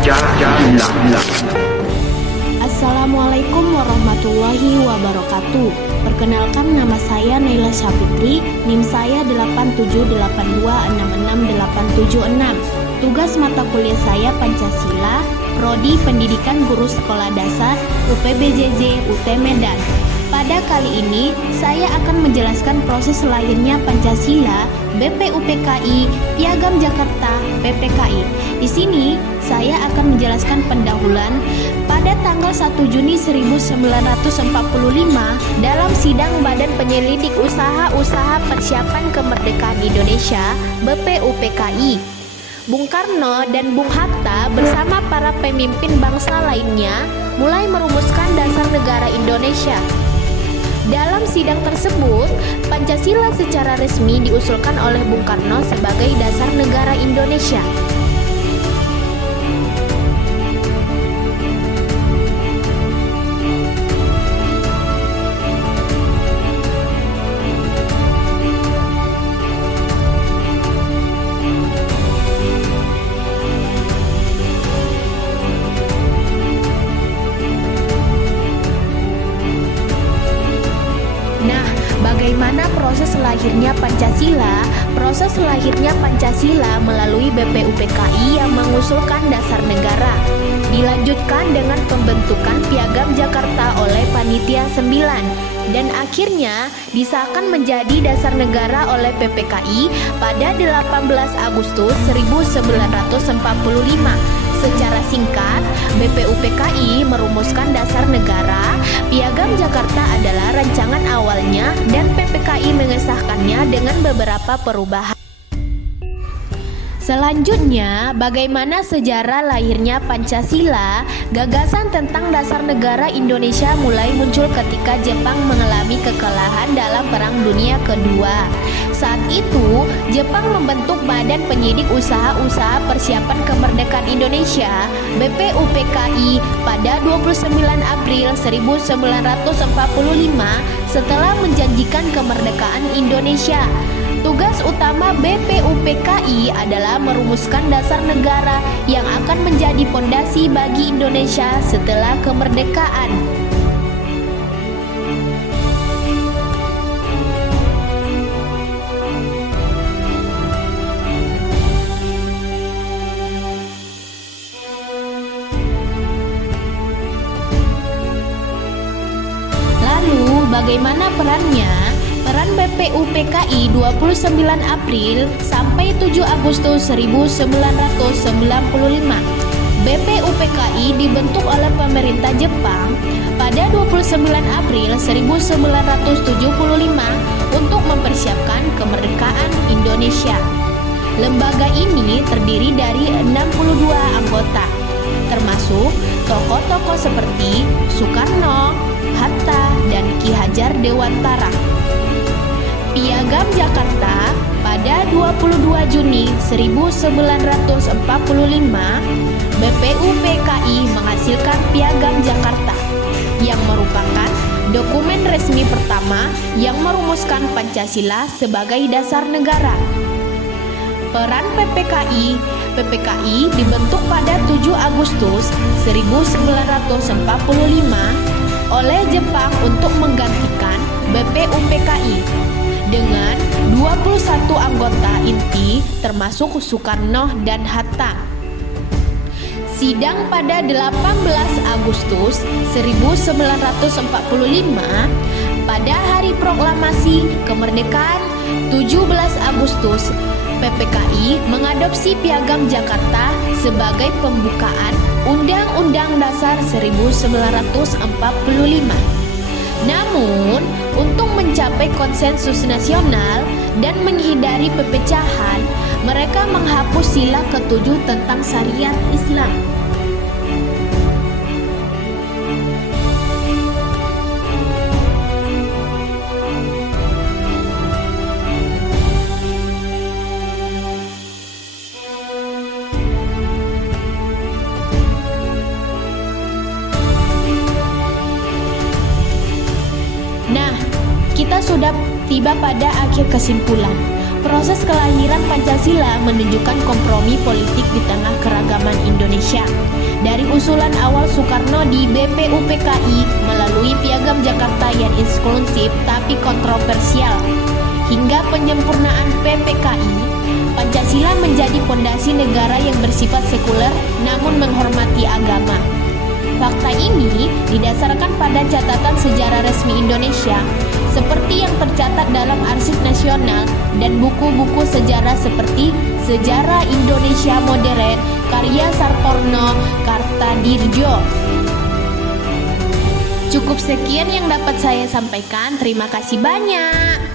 Pancasila. Assalamualaikum warahmatullahi wabarakatuh. Perkenalkan, nama saya Naila Syafitri, NIM saya 8782668676. Tugas mata kuliah saya Pancasila, Prodi Pendidikan Guru Sekolah Dasar, UPBJJ UT Medan. Pada kali ini, saya akan menjelaskan proses lahirnya Pancasila, BPUPKI, Piagam Jakarta, PPKI. Di sini, saya akan menjelaskan pendahuluan pada tanggal 1 Juni 1945 dalam sidang Badan Penyelidik Usaha-Usaha Persiapan Kemerdekaan Indonesia, BPUPKI. Bung Karno dan Bung Hatta bersama para pemimpin bangsa lainnya mulai merumuskan dasar negara Indonesia. Dalam sidang tersebut, Pancasila secara resmi diusulkan oleh Bung Karno sebagai dasar negara Indonesia. Bagaimana proses lahirnya Pancasila? Proses lahirnya Pancasila melalui BPUPKI yang mengusulkan dasar negara. Dilanjutkan dengan pembentukan Piagam Jakarta oleh Panitia 9 dan akhirnya disahkan menjadi dasar negara oleh PPKI pada 18 Agustus 1945. Secara singkat, BPUPKI merumuskan dasar negara, Piagam Jakarta adalah rancangan awalnya, dan PPKI mengesahkannya dengan beberapa perubahan. Selanjutnya, bagaimana sejarah lahirnya Pancasila? Gagasan tentang dasar negara Indonesia mulai muncul ketika Jepang mengalami kekalahan dalam Perang Dunia Kedua. Saat itu, Jepang membentuk Badan Penyidik Usaha-Usaha Persiapan Kemerdekaan Indonesia, BPUPKI, pada 29 April 1945 setelah menjanjikan kemerdekaan Indonesia. Tugas utama BPUPKI adalah merumuskan dasar negara yang akan menjadi fondasi bagi Indonesia setelah kemerdekaan. Lalu, bagaimana perannya? Peran BPUPKI 29 April sampai 7 Agustus 1995. BPUPKI dibentuk oleh pemerintah Jepang pada 29 April 1975 untuk mempersiapkan kemerdekaan Indonesia. Lembaga ini terdiri dari 62 anggota, termasuk tokoh-tokoh seperti Soekarno, Hatta, dan Ki Hajar Dewantara. Piagam Jakarta pada 22 Juni 1945, BPUPKI menghasilkan Piagam Jakarta yang merupakan dokumen resmi pertama yang merumuskan Pancasila sebagai dasar negara. Peran PPKI dibentuk pada 7 Agustus 1945 oleh Jepang untuk menggantikan BPUPKI dengan 21 anggota inti termasuk Soekarno dan Hatta. Sidang pada 18 Agustus 1945 pada hari proklamasi kemerdekaan 17 Agustus, PPKI mengadopsi Piagam Jakarta sebagai pembukaan Undang-Undang Dasar 1945. Namun, untuk mencapai konsensus nasional dan menghindari perpecahan, mereka menghapus sila ke-7 tentang syariat Islam. Nah, kita sudah tiba pada akhir kesimpulan Proses kelahiran Pancasila menunjukkan kompromi politik di tengah keragaman Indonesia. Dari usulan awal Soekarno di BPUPKI melalui Piagam Jakarta yang inklusif tapi kontroversial, hingga penyempurnaan PPKI, Pancasila menjadi pondasi negara yang bersifat sekuler namun menghormati agama. Fakta ini didasarkan pada catatan sejarah resmi Indonesia seperti yang tercatat dalam arsip nasional dan buku-buku sejarah seperti Sejarah Indonesia Modern karya Sartorno Kartadirjo. Cukup sekian yang dapat saya sampaikan. Terima kasih banyak.